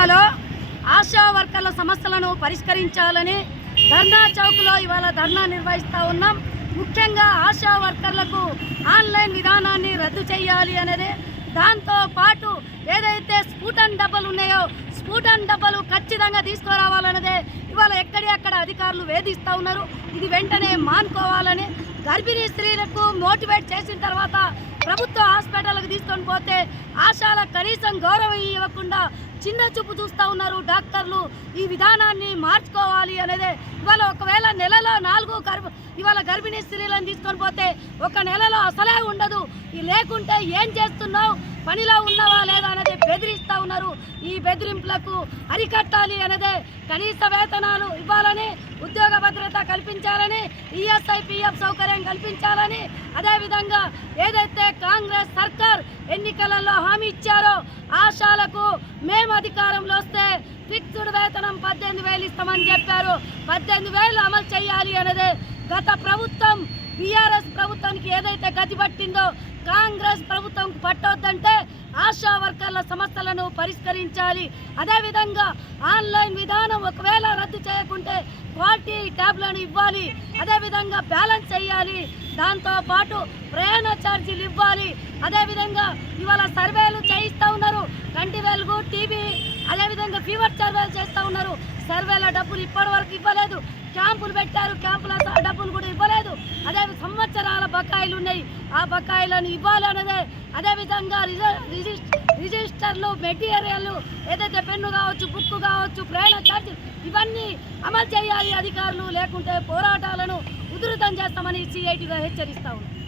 జిల్లాలో ఆశా వర్కర్ల సమస్యలను పరిష్కరించాలని ధర్నా చౌక్లో ఇవాళ ధర్నా నిర్వహిస్తూ ఉన్నాం. ముఖ్యంగా ఆశా వర్కర్లకు ఆన్లైన్ విధానాన్ని రద్దు చేయాలి అనేది దాంతో పాటు ఏదైతే స్ఫూటన్ డబ్బలు ఉన్నాయో స్ఫూటన్ డబ్బలు ఖచ్చితంగా తీసుకురావాలన్నదే ఇవాళ ఎక్కడి అక్కడ అధికారులు వేధిస్తూ ఉన్నారు. ఇది వెంటనే మానుకోవాలని గర్భిణీ స్త్రీలకు మోటివేట్ చేసిన తర్వాత ప్రభుత్వ హాస్పిటల్కి తీసుకొని పోతే ఆశాల కనీసం గౌరవం ఇవ్వకుండా చిన్న చూపు చూస్తూ ఉన్నారు డాక్టర్లు. ఈ విధానాన్ని మార్చుకోవాలి అనేది. ఇవాళ ఒకవేళ నెలలో నాలుగు గర్భ ఇవాళ గర్భిణీ స్త్రీలను తీసుకొని పోతే ఒక నెలలో అసలే ఉండదు. ఈ లేకుంటే ఏం చేస్తున్నావు? పనిలో ఉన్నావా లేదా అనేది బెదిరిస్తూ ఉన్నారు. ఈ బెదిరింపులకు అరికట్టాలి అనేదే. కనీస వేతనాలు ఇవ్వాలని ఉద్యోగ భద్రత కల్పించాలని ఈఎస్ఐ పిఎఫ్ సౌకర్యం కల్పించాలని అదేవిధంగా ఏదైతే కాంగ్రెస్ సర్కార్ ఎన్నికలలో హామీ ఇచ్చారో ఆశాలకు మేము అధికారంలో వస్తే ఫిక్స్డ్ వేతనం పద్దెనిమిది వేలు ఇస్తామని చెప్పారు. పద్దెనిమిది వేలు అమలు చేయాలి అనేదే గత ప్రభుత్వం బీఆర్ఎస్ ప్రభుత్వానికి ఏదైతే గతి పట్టిందో కాంగ్రెస్ ప్రభుత్వం పట్టొద్దంటే ఆశా వర్కర్ల సమస్యలను పరిష్కరించాలి. అదేవిధంగా ఆన్లైన్ విధానం ఒకవేళ రద్దు చేయకుంటే క్వాలిటీ ట్యాబ్లను ఇవ్వాలి. అదేవిధంగా బ్యాలెన్స్ చేయాలి. దాంతోపాటు ప్రయాణ ఛార్జీలు ఇవ్వాలి. అదేవిధంగా ఇవాళ సర్వేలు చేయిస్తూ ఉన్నారు. కంటి వెలుగు టీవీ చేస్తూ ఉన్నారు. సర్వేల డబ్బులు ఇప్పటి వరకు ఇవ్వలేదు. క్యాంపులు పెట్టారు. క్యాంపుల డబ్బులు కూడా ఇవ్వలేదు. అదే సంవత్సరాల బకాయిలు ఉన్నాయి. ఆ బకాయిలను ఇవ్వాలన్నదే అదేవిధంగా రిజ- రిజిస్టర్లు మెటీరియల్ ఏదైతే పెన్ను కావచ్చు బుక్ కావచ్చు ప్రయాణ ఛార్జీలు ఇవన్నీ అమలు చేయాలి అధికారులు. లేకుంటే పోరాటాలను ఉధృతం చేస్తామని సిఐటిగా హెచ్చరిస్తా ఉన్నాం